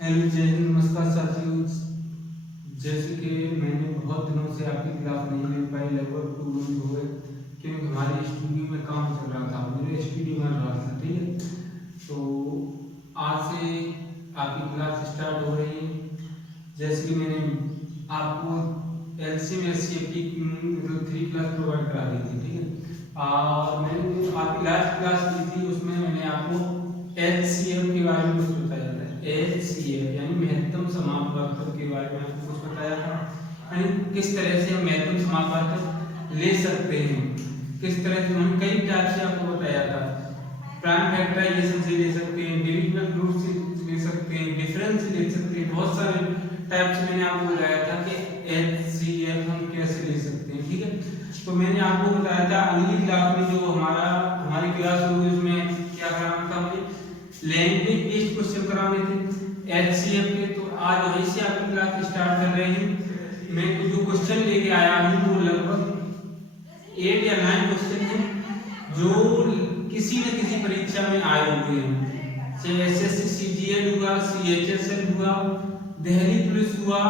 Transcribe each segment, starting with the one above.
Hello जय हिंद, नमस्कार साथियों। जैसे कि मैंने बहुत दिनों से आपकी क्लास नहीं ले पाई, लगभग 2 मंथ हो गए, क्योंकि हमारे स्टूडियो में काम चल रहा था, मेरे स्टूडियो में रहा था। ठीक है, तो आज से आपकी क्लास स्टार्ट हो रही है। जैसे कि मैंने आपको एलसीएम एससीएफ की 3 क्लास प्रोवाइड करा दी थी। ठीक है, और मैंने जो आपकी लास्ट क्लास ली थी उसमें मैंने आपको एचसीएफ के बारे में कुछ बताया था। एचसीएफ यानी महत्तम समापवर्तक के बारे में आपको कुछ बताया था, यानी किस तरह से हम महत्तम समापवर्तक ले सकते हैं, किस तरह से हम कई टाइप से आपको बताया था। प्राइम फैक्टराइजेशन से ले सकते हैं, डिविजिबल ग्रुप से ले सकते हैं, डिफरेंस से ले सकते हैं, बहुत सारे टाइप से मैंने आपको बताया था कि एचसीएफ हम कैसे ले सकते हैं। ठीक है, तो मैंने आपको बताया था अगली क्लास में जो हमारी क्लास होगी उसमें क्या कराना था, मुझे लैंग्वेज बेस्ड क्वेश्चन कराने थे एचसीएफ के। तो आज वहीं से आपकी क्लास स्टार्ट कर रहे हैं। मैं जो क्वेश्चन लेके आया हूँ वो लगभग 8 या 9 क्वेश्चन हैं जो किसी न किसी परीक्षा में आए हुए हैं, चाहे एसएससी सीजीएल हुआ, सीएचएसएल हुआ, दिल्ली पुलिस हुआ,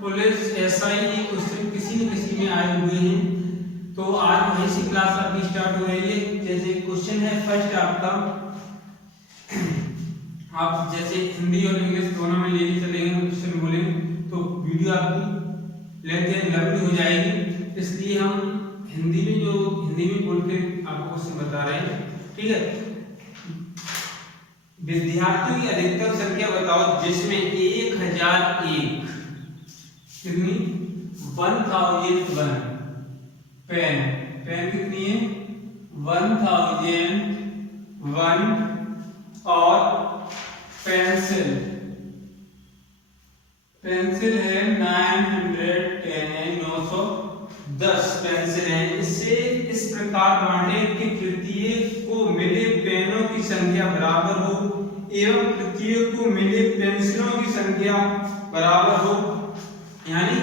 पुलिस एसआई, ये क्वेश्चन किसी न किसी में आए हुए हैं। तो आज वहीं से क्लास आपकी स्टार्ट हो रही है। जैसे क्वेश्चन है फर्स्ट आपका, आप जैसे हिंदी और इंग्लिश दोनों में लेके चलेंगे, क्वेश्चन बोलेंगे तो वीडियो आपकी लेंथ एंड लंबी हो जाएगी, इसलिए हम हिंदी में बोल के आपको क्वेश्चन बता रहे हैं। ठीक है, विद्यार्थियों की अधिकतम संख्या बताओ जिसमें 1001 कितनी 1001 पेन कितनी है 1001 और पेंसिल है 910 है 910 पेंसिल है। इससे इस प्रकार बांटे कि प्रत्येक को मिले पेनों की संख्या बराबर हो एवं प्रत्येक को मिले पेंसिलों की संख्या बराबर हो, यानी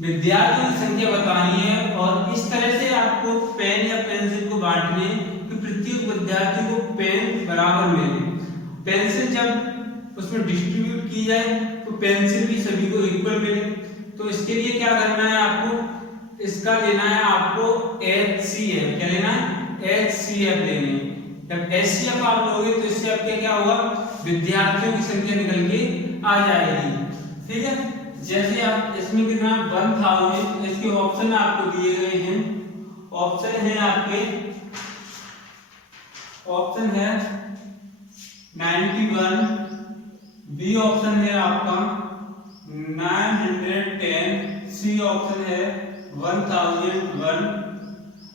विद्यार्थियों की संख्या बतानी है और इस तरह से आपको पेन या पेंसिल को बांटने कि प्रत्येक विद्यार्थी को पेन बराबर मिले। पेंसिल जब उसमें डिस्ट्रीब्यूट की जाए तो पेंसिल भी सभी को इक्वल मिले। तो इसके लिए क्या करना है, आपको इसका लेना है आपको HCF। क्या लेना है? HCF लेनी है। जब HCF आप लोगे तो इससे आपके क्या होगा, विद्यार्थियों की संख्या निकल के आ जाएगी। ठीक है, जैसे आप इसमें कितना 1000, इसके ऑप्शन आपको दिए गए हैं। ऑप्शन है आपके, ऑप्शन है 91, बी ऑप्शन है आपका 910, सी ऑप्शन है 1001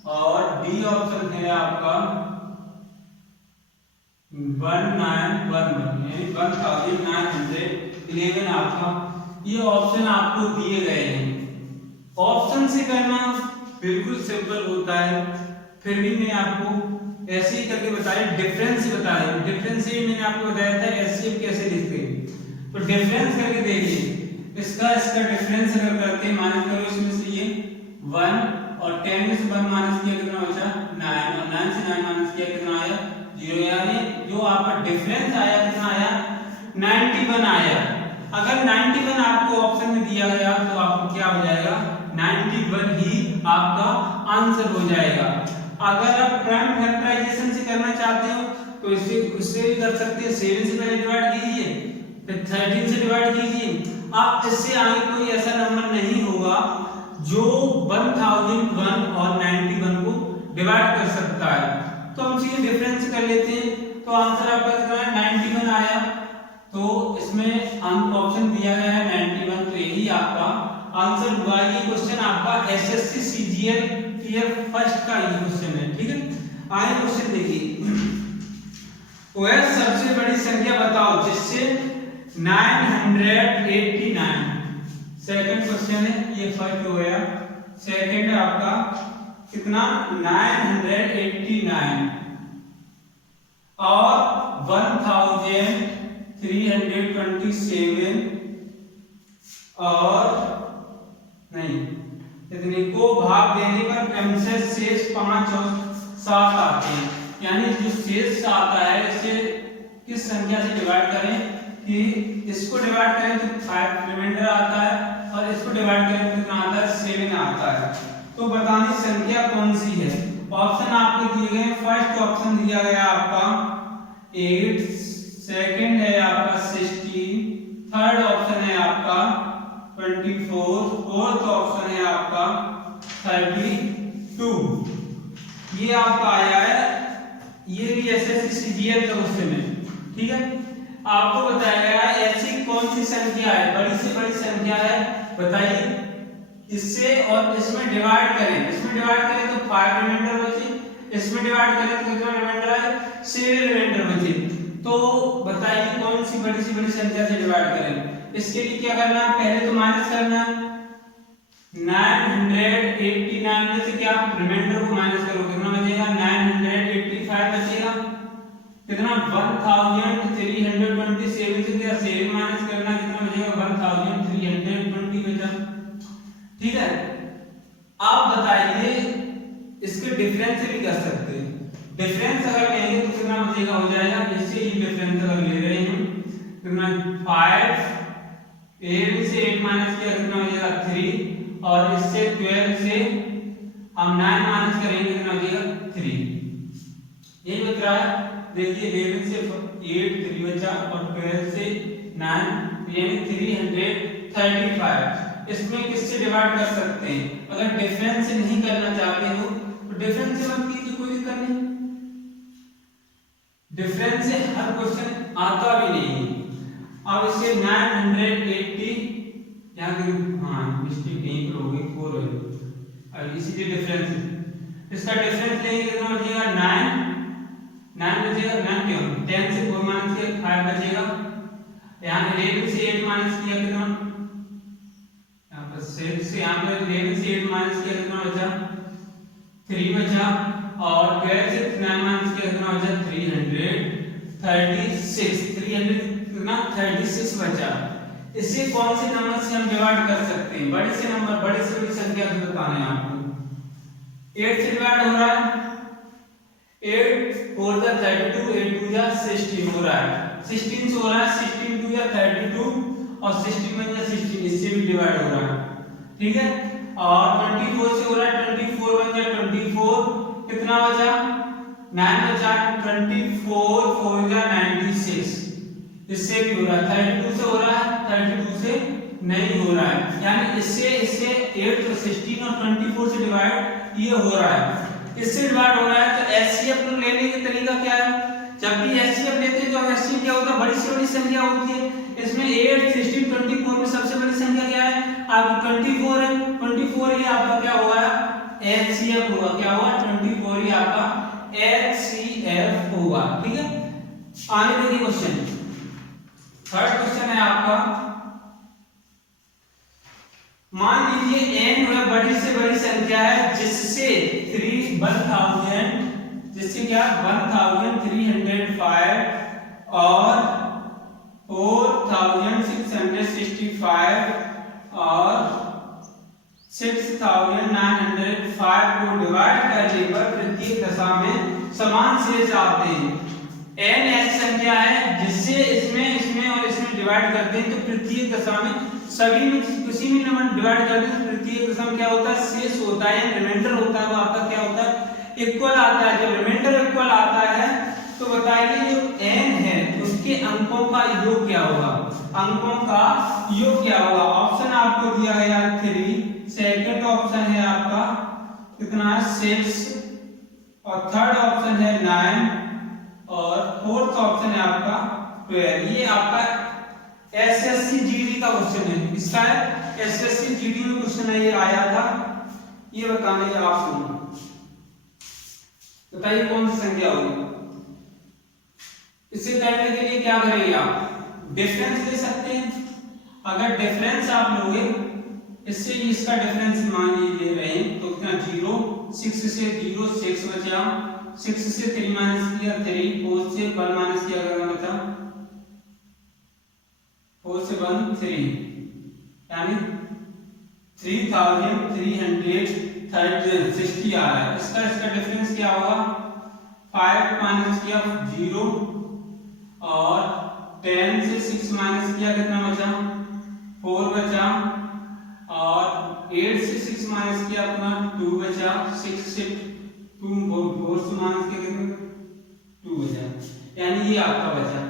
और डी ऑप्शन है आपका 1911 यानी 1911 आपका। ये ऑप्शन आपको दिए गए हैं। ऑप्शन से करना बिल्कुल सिंपल होता है, फिर भी मैं आपको ऐसे ही करके बताया, डिफरेंस से बताया। डिफरेंस से मैंने आपको बताया था एचसीएफ कैसे लिखते हैं। तो डिफरेंस करके देखिए, इसका डिफरेंस अगर करते हैं, माइनस करो इसमें से ये 1 और 10 में से 1 माइनस किया कितना बचा 9 और 9 से 9 माइनस किया कितना आया 0, यानी जो आपका डिफरेंस आया कितना आया 91 आया। अगर 91 आपको ऑप्शन में दिया गया तो आपको क्या हो जाएगा 91 ही आपका आंसर हो जाएगा। अगर आप प्राइम फैक्टराइजेशन से करना चाहते हो तो उससे भी कर सकते हैं। 7 से पहले डिवाइड कीजिए, फिर 13 से डिवाइड कीजिए। आप इससे आगे कोई ऐसा नंबर नहीं होगा जो 1001 और 91 को डिवाइड कर सकता है। तो हम सीधे डिफरेंस कर लेते हैं। तो आंसर आपका कितना है 91 आया। तो इसमें ऑप्शन दिया गया है 91, तो यही आपका आंसर हुआ। ये क्वेश्चन आपका एसएससी सीजीएल ईयर फर्स्ट का ये क्वेश्चन है। ठीक है, आगे क्वेश्चन देखिए, वह सबसे बड़ी संख्या बताओ जिससे 989, सेकंड क्वेश्चन है, ये फर्स्ट हो गया। सेकंड है आपका कितना 989 और 1327 और नहीं, इतने को भाग देने पर क्रमशः शेष 5 और 7 आते हैं। यानी जो शेष आता है इसे किस संख्या से डिवाइड करें कि इसको डिवाइड करें तो 5 रिमाइंडर आता है और इसको डिवाइड करें तो कितना आता है 7 आता है। तो बतानी संख्या कौन सी है। ऑप्शन आपको दिए गए, फर्स्ट ऑप्शन दिया गया आपका 8, सेकंड है आपका 16, थर्ड ऑप्शन है आपका 24, फोर्थ ऑप्शन है आपका 32। ये आपका आया है, ये भी एसएससी सीजीएल का क्वेश्चन है, ठीक है। आपको बताया गया ऐसी कौन सी संख्या है, बड़ी से बड़ी संख्या है, बताइए। इससे और इसमें डिवाइड करें, इसमें डिवाइड करें तो 5 रिमाइंडर बचे, इसमें डिवाइड करें तो कितना रिमाइंडर है 7 रिमाइंडर बचे। तो बताइए कौन सी बड़ी संख्या से डिवाइड करें। इसके लिए क्या करना है, पहले तो माइनस करना है। 989 में से क्या रिमाइंडर को माइनस करो, कितना बचेगा 985 बचेगा, कितना 1327 से क्या 7 माइनस करना, कितना बचेगा 1320 बचा, ठीक है। आप बताइए इसके डिफरेंस से भी कर सकते हैं। डिफरेंस अगर लेंगे तो कितना बचेगा, हो जाएगा इससे ही डिफरेंस अगर ले रहे हैं कितना 5, 8 से 8 माइनस किया कितना बचेगा 3, और इससे 12 से हम 9 माइनस करेंगे कितना बचेगा 3। यही बच रहा है, देखिए 11 से 8 3 बचा और 12 से 9 यानी 335। इसमें किससे डिवाइड कर सकते हैं। अगर डिफरेंस से नहीं करना चाहते हो तो डिफरेंस से मत कीजिए, कोई दिक्कत नहीं। डिफरेंस से हर क्वेश्चन आता भी नहीं है। अब इसे 980 यहाँ मिस्टेक नहीं करोगे 4 है, अब इसीलिए डिफरेंस, इसका डिफरेंस लेंगे कितना बचेगा 9 बचेगा 9 क्यों 10 से 4 माइनस किया 5 बचेगा, यहाँ 11 से 8 माइनस किया कितना, यहाँ पर 6 से यहाँ पर 11 से 8 माइनस किया कितना बचा 3 बचा, और 12 से 9 माइनस किया कितना बचा 336 बचा। इससे कौन से नंबर से हम डिवाइड कर सकते हैं, बड़े से नंबर, बड़े से बड़ी संख्या से बताना है आपको। 8 से डिवाइड हो रहा है, 8 4 जा 32, 8 2 जा 16 हो रहा है, 16 से हो रहा है, 16 2 जा 32 और 16 1 जा 16, इससे भी डिवाइड हो रहा है, ठीक है। और 24 से हो रहा है, 24 1 जा 24, कितना बचा 9 बचा, 24 4 जा 96, इससे भी हो रहा है। 32 से हो रहा है, 32 से नहीं हो रहा है, यानी इससे 8 और 16 और 24 से डिवाइड ये हो रहा है, इससे डिवाइड हो रहा है। तो एचसीएफ लेने का तरीका क्या है, जब भी एचसीएफ लेते हैं तो एचसीएफ क्या होता है, बड़ी से बड़ी संख्या होती है। इसमें 8 16 24 में सबसे बड़ी संख्या क्या है, आपकी 24 है, 24 ही आपका क्या होगा एचसीएफ होगा, क्या होगा 24 ही आपका एचसीएफ होगा, ठीक है। आगे देखिए क्वेश्चन, थर्ड क्वेश्चन है आपका, मान लीजिए n है बड़ी से बड़ी संख्या है जिससे 1000 जिससे क्या 1305 और 4665 और 6905 को डिवाइड करने पर प्रत्येक दशा में समान शेष आते हैं। n ऐसी संख्या है जिससे इसमें और इसमें डिवाइड करते हैं तो प्रत्येक दशा में सभी में किसी भी नंबर डिवाइड करते हैं तो प्रत्येक दशा में क्या होता है शेष होता है, रिमाइंडर होता है, वो आपका क्या होता है इक्वल आता है। जब रिमाइंडर इक्वल आता है तो बताइए जो n है उसके अंकों का योग क्या होगा, अंकों का योग क्या होगा। ऑप्शन आपको दिया गया 3, सेकंड ऑप्शन है आपका कितना 6 और थर्ड ऑप्शन है 9 और फोर्थ ऑप्शन है आपका 12। ये आपका एसएससी जीडी का क्वेश्चन है, इसका है एसएससी जीडी में क्वेश्चन है, ये आया था, ये बताने का आप सुनो, बताइए कौन सी संख्या होगी। इसे करने के लिए क्या करेंगे आप डिफरेंस ले सकते हैं। अगर डिफरेंस आप लोगे इससे इसका डिफरेंस मान ले रहे हैं तो कितना 0, 6 से 0 6 बचा, 6 से 3 माइनस किया 3, 4 से 1 माइनस किया कितना बचा 4 से 1 3, यानी 3360 आ रहा है। इसका डिफरेंस क्या होगा 5 माइनस किया 0 और 10 से 6 माइनस किया कितना बचा 4 बचा, और 8 से 6 माइनस किया अपना 2 बचा, 6 से 2 4 से माइनस किया कितना 2 बचा, यानी ये आपका बचा।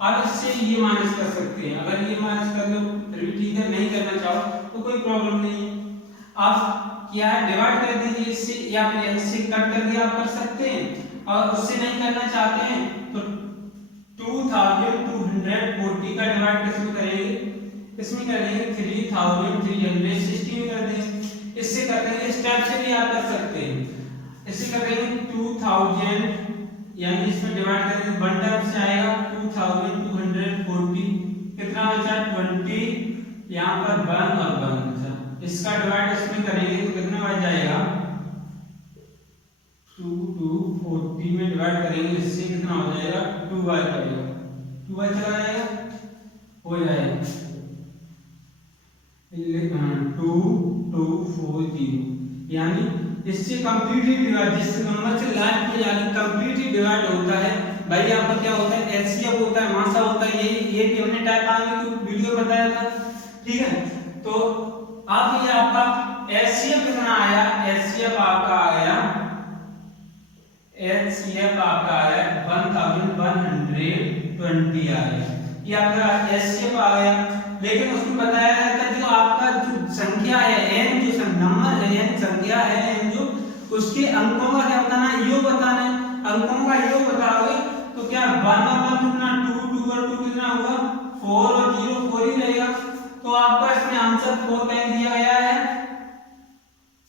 अब इससे ये माइनस कर सकते हैं, अगर ये माइनस कर लो फिर भी ठीक है, नहीं करना चाहो तो कोई प्रॉब्लम नहीं है। आप क्या डिवाइड कर दीजिए इससे, या फिर इससे कट कर दिया आप कर सकते हैं, और उससे नहीं करना चाहते हैं तो 2240 का डिवाइड किसमें करेंगे, इसमें करेंगे 3360 में कर देंगे। इससे कर देंगे, इस टाइप से भी आप कर सकते हैं। इससे कर देंगे 2000, यानी इसमें डिवाइड करेंगे 1 टाइम से आएगा 2240, कितना बचा 20, यहाँ पर 1 और 1 बचा। इसका डिवाइड इसमें करेंगे तो कितना बच जाएगा 240 में डिवाइड करेंगे, इससे कितना हो जाएगा 2y का जाएगा, 2y चला जाएगा, हो जाएगा 2240, यानी इससे कंप्लीटली डिवाइड, जिस नंबर से लास्ट में जाके कंप्लीटली डिवाइड होता है भाई, यहाँ पर क्या होता है एलसीएम होता है, मासा होता है, ये भी हमने टाइप आगे को वीडियो बताया था, ठीक है। तो अब ये आपका एलसीएम कितना आया, एलसीएम आपका आ गया, एलसीएम आपका आया 1120 आया, ये आपका एलसीएम आ गया। लेकिन उसमें बताया गया था जो आपका जो संख्या है n, जो नंबर है n, संख्या है n, जो उसके अंकों का क्या बताना है, योग बताना है। अंकों का योग बताओगे तो क्या 1 और 1 कितना 2, 2 और 2 कितना हुआ 4, और 0 4 ही रहेगा। तो आपका इसमें आंसर 4 कहीं दिया गया है,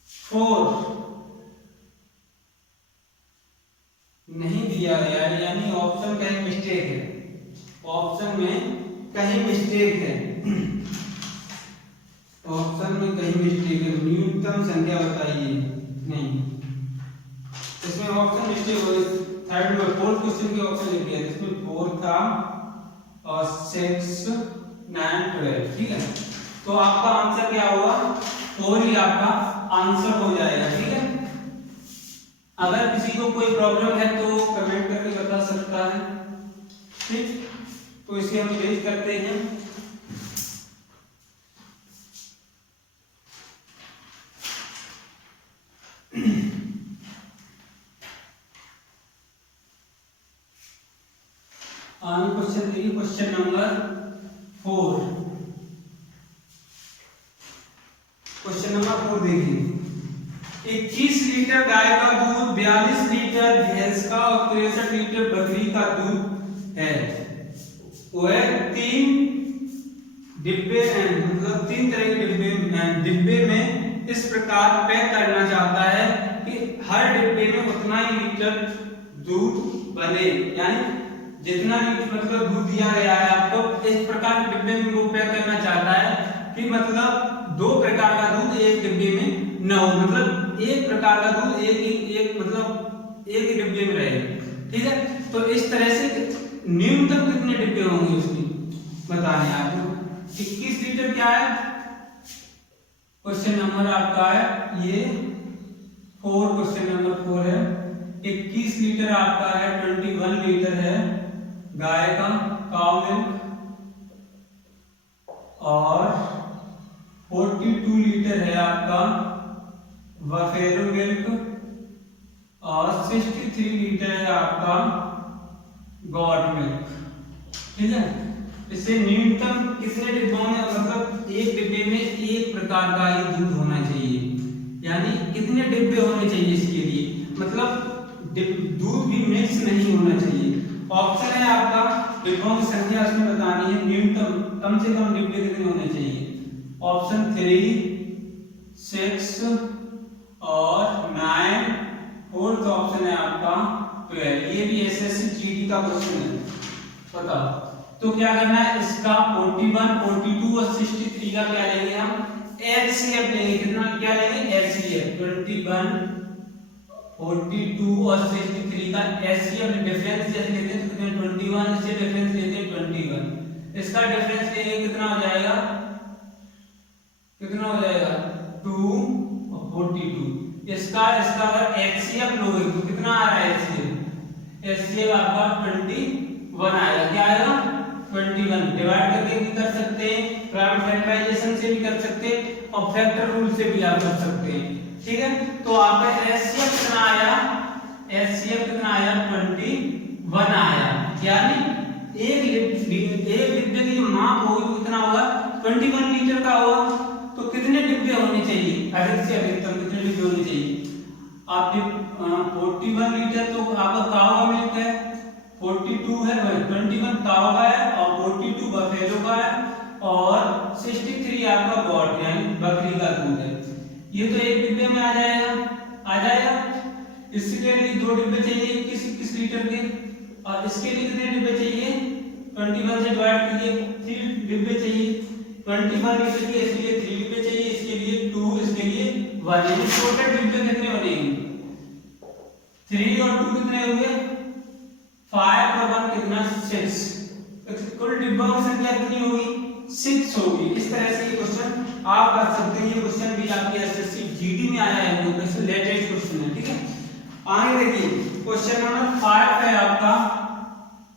4 नहीं दिया गया है, यानी ऑप्शन कहीं मिस्टेक है, ऑप्शन में कहीं मिस्टेक है, ऑप्शन में कहीं मिस्टेक है। न्यूनतम संख्या बताइए, नहीं, इसमें ऑप्शन मिस्टेक हो गई। थर्ड में 4th क्वेश्चन के ऑप्शन लिख दिया, इसमें 4 था और 6 9 12, ठीक है। तो आपका आंसर क्या हुआ 4 ही आपका आंसर हो जाएगा, ठीक है। अगर किसी को कोई प्रॉब्लम है तो कमेंट करके बता सकता है, ठीक। तो इसे हम इरेज करते हैं। क्वेश्चन देखिए, क्वेश्चन नंबर 4, क्वेश्चन नंबर 4 देखिए, 21 लीटर गाय का दूध, 42 लीटर भैंस का और 63 लीटर बकरी का दूध है। वह 3 डिब्बे मतलब 3 तरह के डिब्बे में इस प्रकार पैक करना चाहता है कि हर डिब्बे में उतना ही लीटर दूध बने, यानी जितना लीटर मतलब दूध दिया गया है आपको, इस प्रकार के डिब्बे में वो पैक करना चाहता है कि मतलब 2 प्रकार का दूध एक डिब्बे में न हो, मतलब एक प्रकार का दूध एक मतलब एक ही डिब्बे में रहे, ठीक है। तो इस तरह से न्यूनतम कितने डिब्बे होंगे उसकी बताने आपको। 21 लीटर क्या है, क्वेश्चन नंबर आपका है ये 4, क्वेश्चन नंबर 4 है। 21 लीटर आपका है, 21 लीटर है गाय का काउ मिल्क, और 42 लीटर है आपका बफेलो मिल्क, और 63 लीटर है आपका गॉड मिल्क, ठीक है। इससे न्यूनतम कितने डिब्बों में, मतलब एक डिब्बे में एक प्रकार का ही दूध होना चाहिए, यानी कितने डिब्बे होने चाहिए इसके लिए, मतलब दूध भी मिक्स नहीं होना चाहिए। ऑप्शन है आपका डिब्बों की संख्या इसमें बतानी है, न्यूनतम कम से कम डिब्बे कितने होने चाहिए। ऑप्शन 3, 6 और 9, 4th ऑप्शन है आपका 12। ये भी एसएससी जीडी का क्वेश्चन है, बताओ। तो क्या करना है, इसका 41, 42 और 63 का क्या लेंगे हम, एचसीएफ लेंगे। कितना क्या लेंगे, एचसीएफ। 21, 42 और 63 का एचसीएफ डिफरेंस जैसे लेते हैं तो कितने 21 से डिफरेंस लेते हैं 21, इसका डिफरेंस लेंगे कितना हो जाएगा, कितना हो जाएगा 2 और 42। इसका अगर एचसीएफ लोगे तो कितना आ रहा है एचसीएफ, एचसीएफ आपका 21 आएगा। क्या आएगा 21 डिवाइड करके भी कर सकते हैं, प्राइम फैक्टराइजेशन से भी कर सकते हैं और फैक्टर रूल से भी आप कर सकते हैं। ठीक है, तो आपका एचसीएफ कितना आया, एचसीएफ कितना आया 21 आया, यानी एक डिब्बे की जो माप होगी वो कितना होगा 21 लीटर का होगा। तो कितने डिब्बे होने चाहिए, अधिक से अधिकतम कितने डिब्बे होने चाहिए? आप 41 लीटर तो आपका काऊ का मिल्क है, 42 है 21 काऊ का है और 42 बफेलो का है और 63 आपका गॉट यानी बकरी का दूध है। ये तो एक डिब्बे में आ जाएगा। इसके लिए 2 डिब्बे चाहिए 21 लीटर के और इसके लिए कितने डिब्बे चाहिए 21 से डिवाइड कीजिए 3 डिब्बे चाहिए 21 लीटर के, इसके लिए 3 डिब्बे चाहिए, इसके लिए 2, इसके लिए 1। यानी टोटल डिब्बे कितने बनेंगे 3 और 2 कितने हुए 5 और 1 कितना 6। कुल डिब्बों की संख्या कितनी होगी 6 होगी। इस तरह से ये क्वेश्चन आप कर सकते हैं। ये क्वेश्चन भी आपके एसएससी जीडी में आया है, वो क्वेश्चन लेटेस्ट क्वेश्चन है। ठीक है, आगे देखिए क्वेश्चन नंबर 5 है आपका,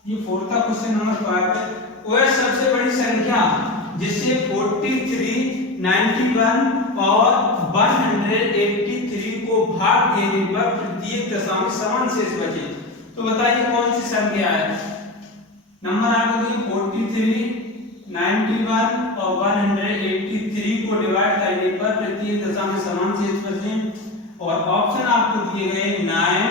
ये 4 का क्वेश्चन नंबर 5 है। वह सबसे बड़ी संख्या जिसे 43, 91 और 183 को भाग देने पर प्रत्येक दशा में समान शेष बचे, तो बताइए कौन सी संख्या है। नंबर आपको 43, 91 और 183 को डिवाइड करने पर प्रत्येक दशा में समान शेष बचे और ऑप्शन आपको दिए गए 9,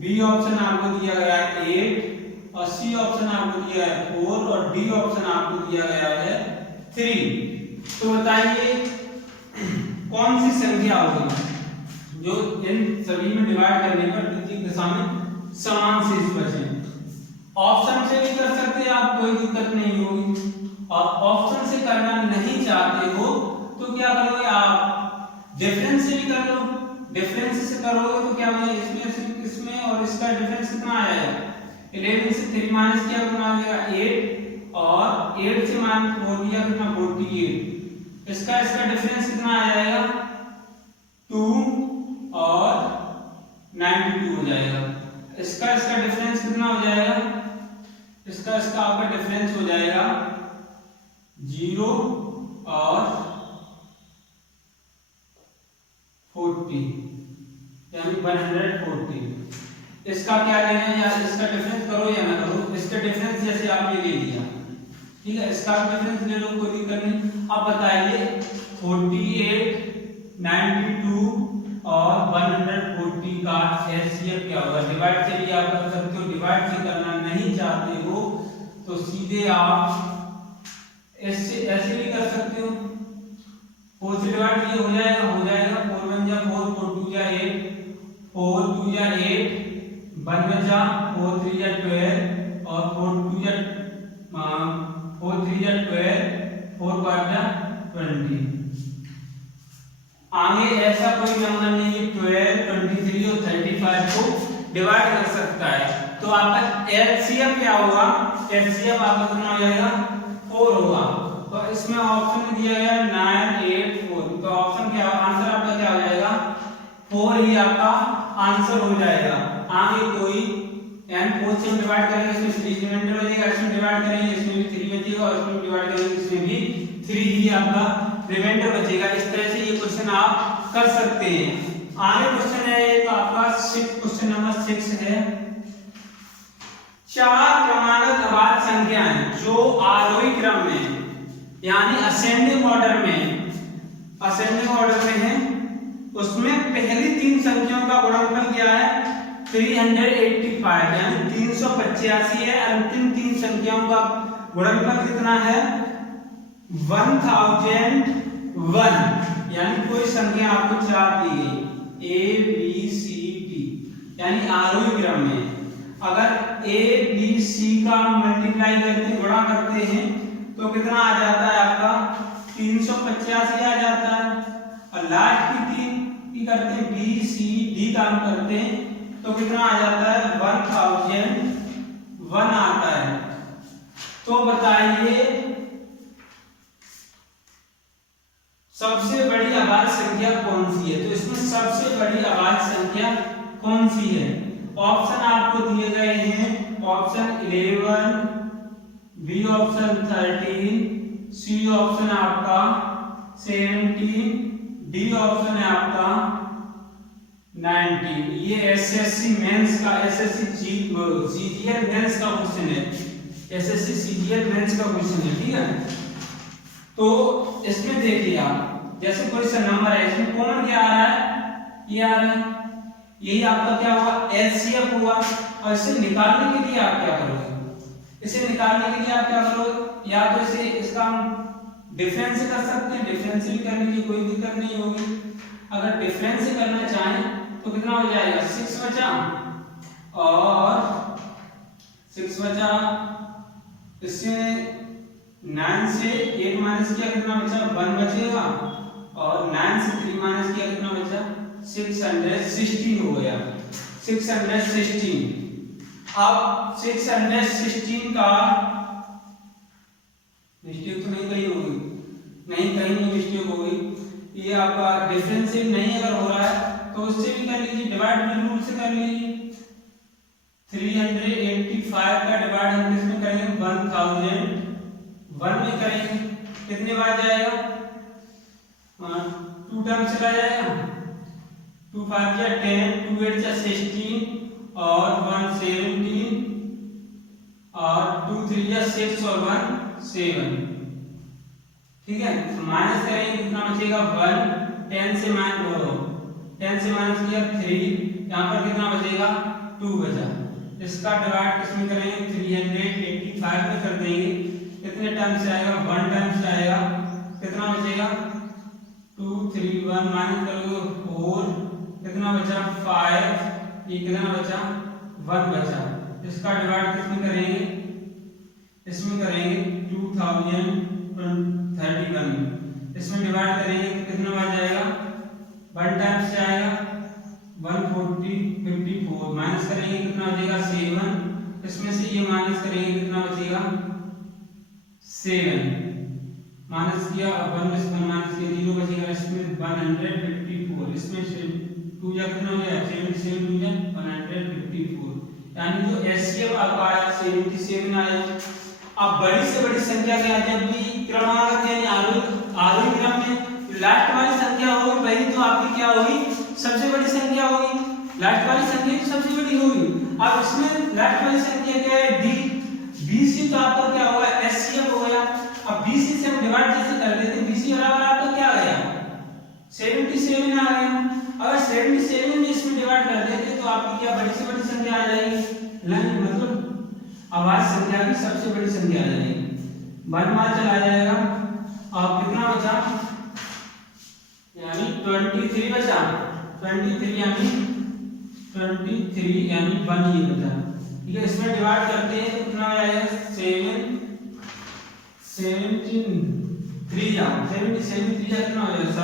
बी ऑप्शन आपको दिया गया है 8 और सी ऑप्शन आपको दिया है 4 और डी ऑप्शन आपको दिया गया है 3। तो बताइए कौन सी संख्या होगी जो इन सभी में डिवाइड करने पर प्रत्येक दशा में समान शेष बचे। ऑप्शन से भी कर सकते हैं आप, कोई दिक्कत नहीं होगी, और ऑप्शन से करना नहीं चाहते हो तो क्या करोगे आप डिफरेंस से भी कर लो। डिफरेंस से करोगे तो क्या होगा इसमें और इसका डिफरेंस कितना आएगा 11 से 3 माइनस किया कितना आ जाएगा 8 और 8 से माइनस 4 किया कितना 48। इसका डिफरेंस कितना आ जाएगा 2 और 92 हो जाएगा। इसका डिफरेंस कितना हो जाएगा, इसका आपका डिफरेंस हो जाएगा 0 और 40 यानी 140। इसका क्या लेना है यार, इसका डिफरेंस करो या ना करो, इसका डिफरेंस जैसे आपने ले लिया, ठीक है, इसका डिफरेंस ले लो, कोई दिक्कत नहीं। अब बताइए 48, 92 और 140 का एचसीएफ क्या होगा। डिवाइड से भी आप कर सकते हो, डिवाइड से करना नहीं चाहते हो तो सीधे आप ऐसे भी कर सकते हो। 4 से डिवाइड ये हो जाएगा 4 1 जा 4, 4 2 जा 8, 4 2 जा 8, 1 बचा 4 3 जा 12 और 4 2 जा 4 3 जा 12, 4 5 जा 20। आगे ऐसा कोई नंबर नहीं है 12, 23 और 35 को डिवाइड कर सकता है। तो आपका एलसीएम क्या होगा, एलसीएम आपका कितना हो जाएगा 4 होगा। तो इसमें ऑप्शन में दिया गया 9 8 4, तो ऑप्शन क्या आंसर आपका क्या हो जाएगा 4 ही आपका आंसर हो जाएगा। आगे कोई n 4 से डिवाइड करेंगे इसमें 3 रिमाइंडर हो जाएगा, इसमें डिवाइड करेंगे इसमें भी 3 बचेगा और इसमें डिवाइड करेंगे इसमें भी 3 ही आपका रिमाइंडर बचेगा। इस तरह से ये क्वेश्चन आप कर सकते हैं। आगे क्वेश्चन है एक आपका क्वेश्चन नंबर 6 है। 4 क्रमागत अभाज्य संख्याएं जो आरोही क्रम में यानी असेंडिंग ऑर्डर में है, उसमें पहली 3 संख्याओं का गुणनफल क्या है 385 यानी 385 है। अंतिम 3 संख्याओं का गुणनफल कितना है 1001 यानी कोई संख्या आपको 4 दी गई ए बी सी डी यानी आरोही क्रम में। अगर ए बी सी का मल्टीप्लाई करते गुणा करते हैं तो कितना आ जाता है आपका 385 आ जाता है। और लास्ट की 3 की करते हैं बी सी डी काम करते हैं तो कितना आ जाता है 1001 आता है। तो बताइए सबसे बड़ी अभाज्य संख्या कौन सी है। तो इसमें सबसे बड़ी अभाज्य संख्या कौन सी है। ऑप्शन आपको दिए गए हैं option 11, B option 13, C option है आपका 17, डी ऑप्शन है आपका 19। ये एसएससी मेंस का, एसएससी सीजीएल मेंस का क्वेश्चन है, एसएससी सीजीएल मेंस का क्वेश्चन है, ठीक है। तो इसमें देखिए आप, जैसे कोई सा नंबर है, इसमें कॉमन क्या आ रहा है, ये आ रहा है, यही आपका क्या हुआ, एचसीएफ हुआ। और इसे निकालने के लिए आप क्या करोगे, इसे निकालने के लिए आप क्या करोगे, या तो इसे इसका हम डिफरेंस कर सकते हैं, डिफरेंस भी कर लीजिए, कोई दिक्कत नहीं होगी। अगर डिफरेंस करना चाहें तो कितना हो जाएगा, 6 बचा और 6 बचा, इसमें 9 से 8 माइनस किया कितना बचा, 1 बचेगा, और 9 से 3 माइनस किया कितना बचा, 616 हो गया, 616। अब 616 का मिस्टेक तो नहीं कहीं होगी, नहीं कहीं नहीं मिस्टेक होगी, ये आपका डिफरेंशियल नहीं अगर हो रहा है तो उससे भी कर लीजिए, डिवाइड बाय रूल से कर लीजिए। 385 का डिवाइड हम किसमें करेंगे, 1001 में करेंगे, कितने बार जाएगा, 2 टाइम चला जाएगा, 2 5 या 10, 2 8 या 16 और 1 17 और 2 3 या 6 और 1 7, ठीक है। तो माइनस करेंगे कितना बचेगा, 1, 10 से माइनस किया 3, यहाँ पर कितना बचेगा, 2 बचा। इसका डिवाइड किसमें करेंगे, 385 में कर देंगे, कितने टाइम से आएगा, 1 टाइम से आएगा, कितना बचेगा, 2 3 1 माइनस करोगे 4, कितना बचा 5, ये कितना बचा 1 बचा। इसका डिवाइड किसमें करेंगे, इसमें करेंगे 2031, इसमें डिवाइड करेंगे तो कितना बच जाएगा, 1 टाइम से आएगा 140 54, माइनस करेंगे कितना बचेगा 7, इसमें से ये माइनस करेंगे कितना बचेगा 7, माइनस किया 1 में से 1 माइनस किया 0 बचेगा, इसमें 154, इसमें से 2 या कितना हो गया 77, 2 या 154, यानी जो एचसीएफ आपका आया 77 आया। अब बड़ी से बड़ी संख्या क्या, जब भी क्रमागत यानी आरोही क्रम में लास्ट वाली संख्या होगी वही तो आपकी क्या होगी, सबसे बड़ी संख्या होगी, लास्ट वाली संख्या तो सबसे बड़ी होगी। अब इसमें लास्ट वाली संख्या क्या है, डी, बीसी तो आपका क्या होगा, एचसीएफ हो गया। अब बीसी से हम डिवाइड जैसे कर देते हैं, बीसी बराबर आपका क्या आ गया 77 आ गया। अगर 77 में इसमें डिवाइड कर देते तो आपकी क्या बड़ी से बड़ी संख्या आ जाएगी, मतलब आवाज संख्या की सबसे बड़ी संख्या आ जाएगी, 1 मार चला जाएगा। अब कितना बचा, यानी 23 बचा, 23 यानी 1 ये बचा, ठीक है। इसमें डिवाइड करते हैं तो कितना आ जाएगा 73 कितना हो जाएगा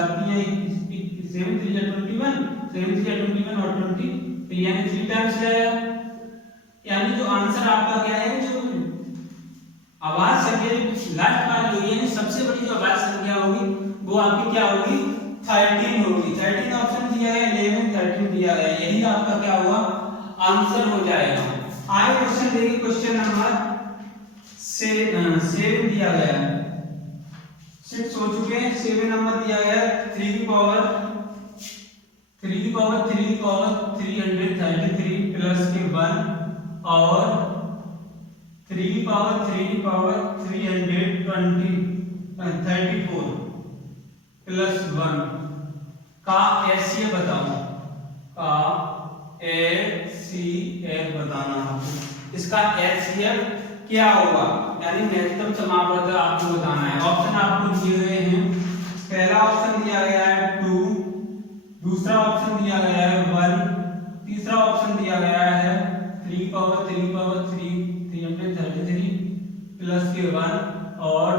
7 3 या 21 और 20 यानी 3 टाइम्स जाएगा। यानी जो आंसर आपका क्या है, जो आवाज संख्या लास्ट वाली होगी यानी सबसे बड़ी जो आवाज संख्या होगी वो आपकी क्या होगी 13 होगी। 13 ऑप्शन दिया है, 11 13 दिया गया, यही आपका क्या हुआ आंसर हो जाएगा। आगे क्वेश्चन देखिए, क्वेश्चन नंबर 7 दिया गया है, 6 हो चुके हैं, 7 नंबर दिया गया है 3 की पावर 333 प्लस के 1 और 3 की पावर 334 प्लस 1 का एचसीएफ बताओ, का एचसीएफ बताना है। इसका एचसीएफ क्या होगा, यानी न्यूनतम समापवर्धक आपको बताना है। ऑप्शन आपको दिए गए हैं, पहला ऑप्शन दिया गया है 2, दूसरा ऑप्शन दिया गया है 1, तीसरा ऑप्शन दिया गया है 3 पावर 333 प्लस के 1 और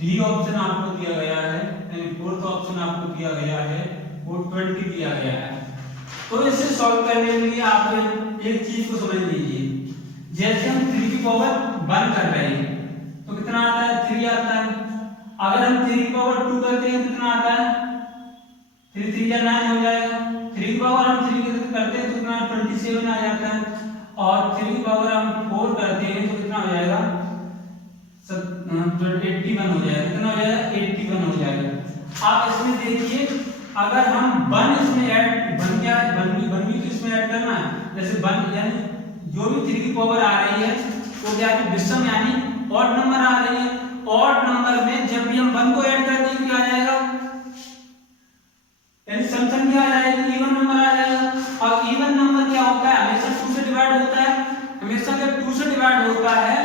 डी ऑप्शन आपको दिया गया है, यानी फोर्थ ऑप्शन आपको दिया गया है वो 20 दिया गया है। तो इसे सॉल्व करने के लिए आप एक चीज को समझ लीजिए, जैसे हम 3 की पावर 1 कर रहे हैं तो कितना आता है 3 आता है, अगर हम 3 की पावर 2 करते हैं तो कितना आता है 3 3 या 9 हो जाएगा, 3 की पावर हम 3 करते हैं तो कितना 27 आ जाता है, और 3 की पावर हम 4 करते हैं तो कितना हो जाएगा 81 हो जाएगा। कितना हो जाएगा? 81 हो जाएगा। आप इसमें देखिए, अगर हम 1 इसमें ऐड, 1 क्या है, 1 भी तो इसमें ऐड करना है। जैसे 1 यानी जो भी 3 की पावर आ रही है वो क्या है? विषम यानी ऑड नंबर आ रही है। ऑड नंबर में जब भी हम 1 को ऐड कर देंगे क्या आ जाएगा? यानी सम संख्या आ जाएगी, इवन नंबर आ जाएगा। और इवन नंबर क्या होता है? हमेशा 2 से डिवाइड होता है। हमेशा जब 2 से डिवाइड होता है,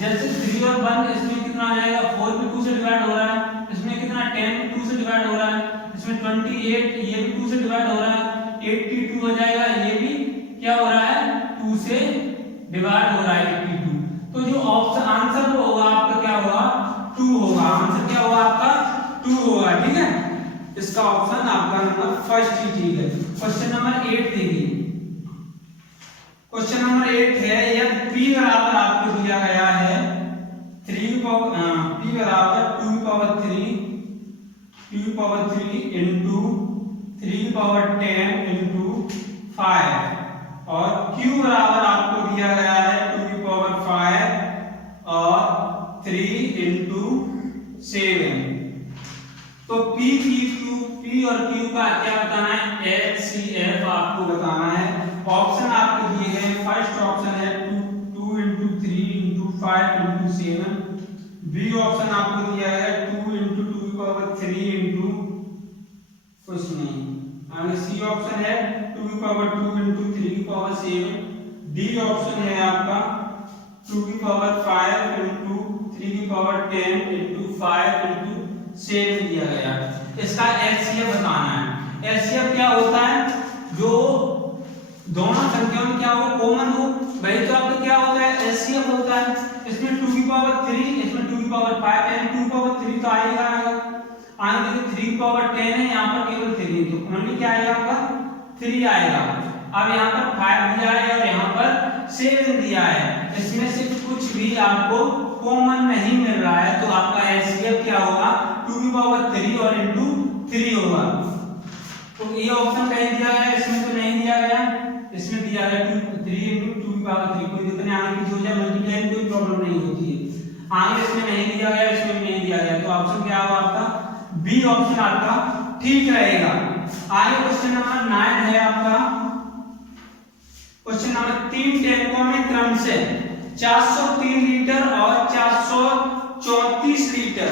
जैसे 3 और 1, इसमें कितना आ जाएगा? 4 भी 2 से डिवाइड हो रहा है। इसमें कितना? 10 भी 2 से डिवाइड हो रहा है। इसमें 28 ये भी 2 से डिवाइड हो रहा है। 82 हो जाएगा, ये भी क्या हो रहा है? 2 से डिवाइड हो रहा है 82। तो जो ऑप्शन आंसर वो होगा आपका क्या होगा? 2 होगा। आंसर क्या होगा आपका? 2 होगा। ठीक है, इसका ऑप्शन आपका नंबर फर्स्ट ही ठीक है। क्वेश्चन नंबर 8 देखिए। क्वेश्चन नंबर 8 है, यदि p बराबर आपको दिया गया है 3 पावर p बराबर 2 की पावर 3 इनटू 3 की पावर 10 इनटू 5 और q बराबर आपको दिया गया है 2 की पावर 5 और 3 इनटू 7। तो p और q का क्या बताना है? HCF आपको बताना है। ऑप्शन आपको दिए गए, फर्स्ट ऑप्शन है 2 into 3 into 5 into 7। B option आपको दिया है 2 इंटू 2 की पावर 3 इंटू कुछ नहीं। आगे सी ऑप्शन है 2 की पावर 2 इंटू 3 की पावर 7। डी ऑप्शन है आपका 2 की पावर 5 इंटू 3 की पावर 10 इंटू 5 इंटू 7 दिया गया। इसका एचसीएफ बताना है। एचसीएफ क्या होता है? जो दोनों संख्याओं में क्या हो? कॉमन हो। वही तो आपका क्या होता है? एचसीएफ होता है। इसमें 2 की पावर 3, इसमें 2 की पावर 5 यानी 2 की पावर 3 तो आएगा। आगे देखिए 3 की पावर 10 है, यहाँ पर केवल 3 तो ओनली क्या आएगा आपका? 3 आएगा। अब यहाँ पर 5 दिया है और यहाँ पर 7 दिया है। इसमें से कुछ भी आपको कॉमन नहीं मिल रहा है, तो आपका एचसीएफ क्या होगा? 2 की पावर 3 और इंटू 3 होगा। तो ये ऑप्शन कहीं दिया गया? इसमें तो नहीं दिया गया। इसमें दिया गया 3 इंटू 2 की पावर 3। कोई दिक्कत नहीं, आगे की हो जाए मल्टीप्लाई कोई प्रॉब्लम नहीं होती है। आगे इसमें नहीं दिया गया, इसमें नहीं दिया गया, तो ऑप्शन क्या होगा आपका? बी ऑप्शन आपका ठीक रहेगा। आगे क्वेश्चन नंबर 9 है आपका। क्वेश्चन नंबर 3 टैंकों में क्रम से 403 लीटर और 434 लीटर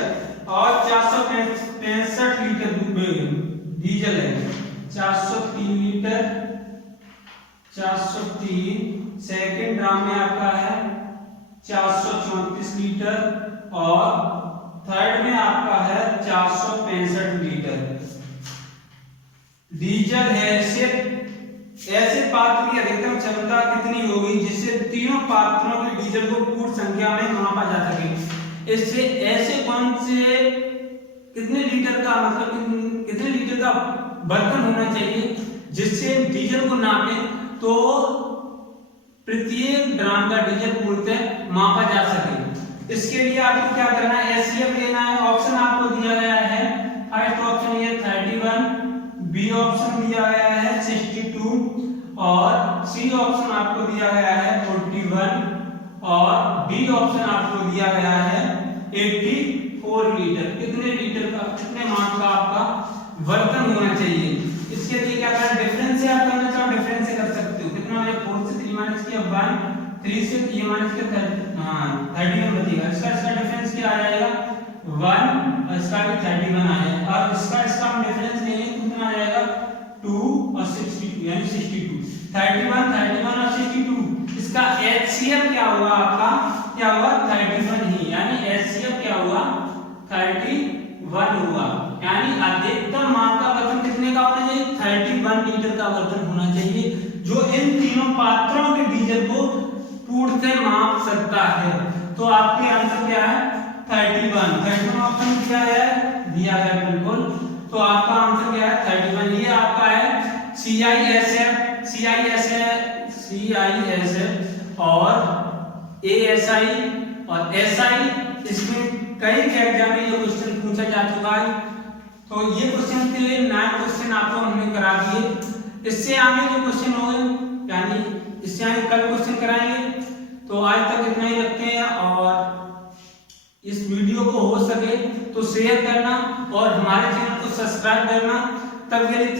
और 465 लीटर डीजल है। 403 लीटर, 403 सेकेंड ड्राम में आपका है 434 लीटर और थर्ड में आपका है 465 लीटर डीजल है। ऐसे पात्र की अधिकतम क्षमता कितनी होगी जिससे तीनों पात्रों के डीजल को पूर्ण संख्या में मापा जा सके? इससे ऐसे कौन से कितने लीटर का मतलब कितने लीटर का बर्तन होना चाहिए जिससे डीजल को नापे तो प्रत्येक ड्राम का डीजल पूर्णतः मापा जा सके? इसके लिए आपको क्या करना है? एचसीएफ लेना है। ऑप्शन आपको दिया गया है, फर्स्ट ऑप्शन ये 31, बी ऑप्शन दिया गया है 62 और सी ऑप्शन आपको दिया गया है 41 और डी ऑप्शन आपको दिया गया है 84 लीटर। कितने लीटर का, कितने माप का आपका बर्तन होना चाहिए? इसके लिए क्या करना? डिफरेंस से आप करना चाहो डिफरेंस से कर सकते हो। कितना हो जाएगा? 4 से 3 माइनस किया 1, 3 से ये माइनस किया 31 बचेगा। इसका डिफरेंस क्या आ जाएगा? 1 और इसका भी 31 आएगा। और इसका हम डिफरेंस लेंगे तो कितना आ जाएगा? 2 और 62 यानी 62। 31 और 62। इसका एचसीएफ क्या होगा आपका? क्या होगा? 31 ही, यानी एचसीएफ क्या होगा? 31 होगा। यानी अधिकतम माप का बर्तन कितने का होना चाहिए? 31 लीटर का बर्तन होना चाहिए जो इन तीनों पात्रों के डीजल को पूर्णतः माप सकता है। तो आपके आंसर क्या है? 31 ऑप्शन दिया है बिल्कुल। तो आपका आंसर क्या है? 31। ये आपका है CISF और ASI और SI। इसमें कई एग्जाम में ये क्वेश्चन पूछा जा चुका है। तो ये क्वेश्चन थे 9 क्वेश्चन आपको हमने करा दिए। इससे आगे जो क्वेश्चन होंगे यानी इससे आगे कल क्वेश्चन कराएंगे। तो आज तक इतना ही रखते हैं और इस वीडियो को हो सके तो शेयर करना और हमारे चैनल को सब्सक्राइब करना। तब के लिए